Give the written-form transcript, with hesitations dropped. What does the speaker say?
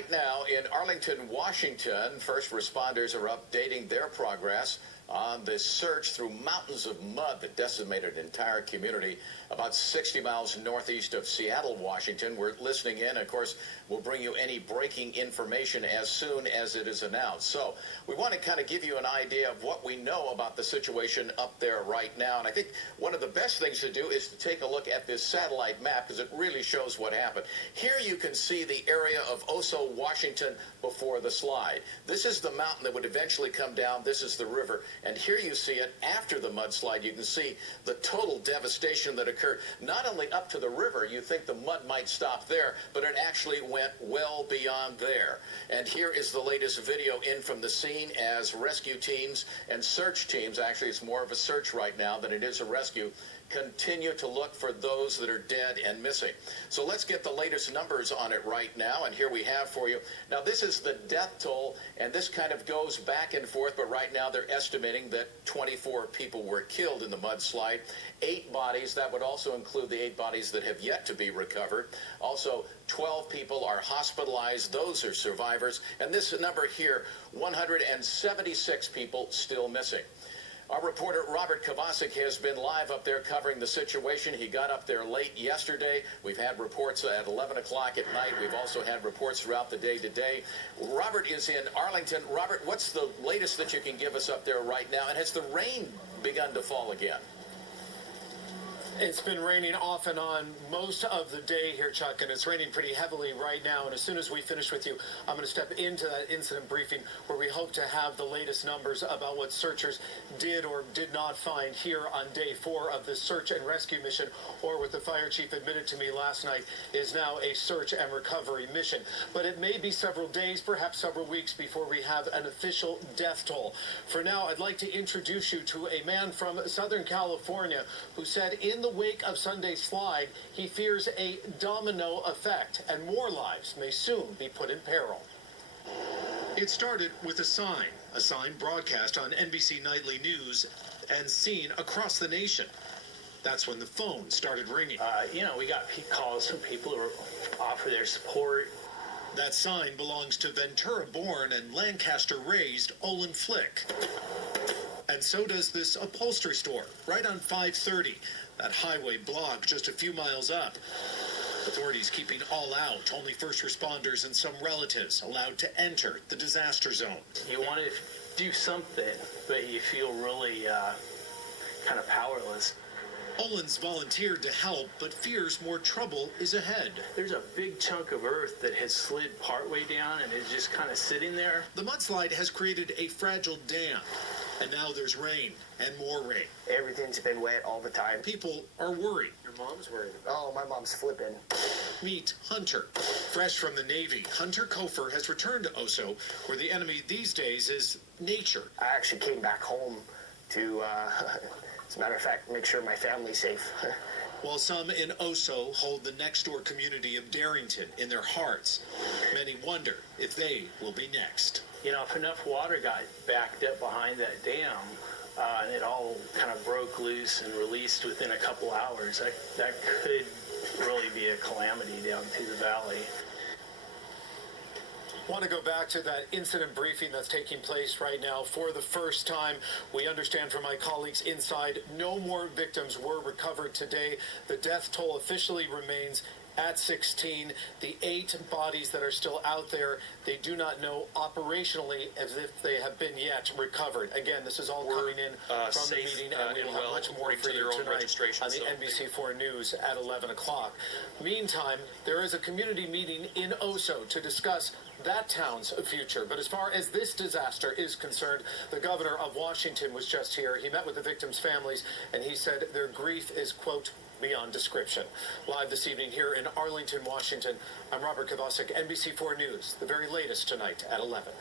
Right now in Arlington, Washington, first responders are updating their progress on the search through mountains of mud that decimated an entire community about 60 miles northeast of Seattle, Washington. We're listening in. Of course, we'll bring you any breaking information as soon as it is announced. So we want to kind of give you an idea of what we know about the situation up there right now. And I think one of the best things to do is to take a look at this satellite map because it really shows what happened. Here you can see the area of Oso, Washington before the slide. This is the mountain that would eventually come down. This is the river. And here you see it after the mudslide. You can see the total devastation that occurred, not only up to the river. You think the mud might stop there, but it actually went well beyond there. And here is the latest video in from the scene as rescue teams and search teams, actually it's more of a search right now than it is a rescue, continue to look for those that are dead and missing. So let's get the latest numbers on it right now, and here we have for you. Now this is the death toll, and this kind of goes back and forth, but right now they're estimating that 24 people were killed in the mudslide. 8 bodies, that would also include the 8 bodies that have yet to be recovered. Also, 12 people are hospitalized. Those are survivors. And this number here, 176 people still missing. Our reporter, Robert Kovacik, has been live up there covering the situation. He got up there late yesterday. We've had reports at 11 o'clock at night. We've also had reports throughout the day today. Robert is in Arlington. Robert, what's the latest that you can give us up there right now? And has the rain begun to fall again? It's been raining off and on most of the day here, Chuck, and it's raining pretty heavily right now. And as soon as we finish with you, I'm going to step into that incident briefing where we hope to have the latest numbers about what searchers did or did not find here on day 4 of this search and rescue mission, or what the fire chief admitted to me last night is now a search and recovery mission. But it may be several days, perhaps several weeks, before we have an official death toll. For now, I'd like to introduce you to a man from Southern California who said in the wake of Sunday's slide, he fears a domino effect and more lives may soon be put in peril. It started with a sign broadcast on NBC Nightly News and seen across the nation. That's when the phone started ringing. We got calls from people who offer their support. That sign belongs to Ventura-born and Lancaster-raised Olin Flick. And so does this upholstery store right on 530, that highway block just a few miles up. Authorities keeping all out, only first responders and some relatives allowed to enter the disaster zone. You want to do something, but you feel really kind of powerless. Olin's volunteered to help, but fears more trouble is ahead. There's a big chunk of earth that has slid partway down and is just kind of sitting there. The mudslide has created a fragile dam, and now there's rain and more rain. Everything's been wet all the time. People are worried. Your mom's worried. Oh, my mom's flipping. Meet Hunter. Fresh from the Navy, Hunter Kofer has returned to Oso, where the enemy these days is nature. I actually came back home to, as a matter of fact, make sure my family's safe. While some in Oso hold the next-door community of Darrington in their hearts, many wonder if they will be next. You know, if enough water got backed up behind that dam, and it all kind of broke loose and released within a couple hours, that could really be a calamity down through the valley. I want to go back to that incident briefing that's taking place right now. For the first time, we understand from my colleagues inside, no more victims were recovered today. The death toll officially remains at 16. The 8 bodies that are still out there, they do not know operationally as if they have been yet recovered. Again, this is all coming in from the meeting, and we will have much more for you tonight on the NBC4 News at 11 o'clock. Meantime, there is a community meeting in Oso to discuss that town's future. But as far as this disaster is concerned, the governor of Washington was just here. He met with the victims' families, and he said their grief is, quote, beyond description. Live this evening here in Arlington, Washington, I'm Robert Kovacik, NBC4 News, the very latest tonight at 11.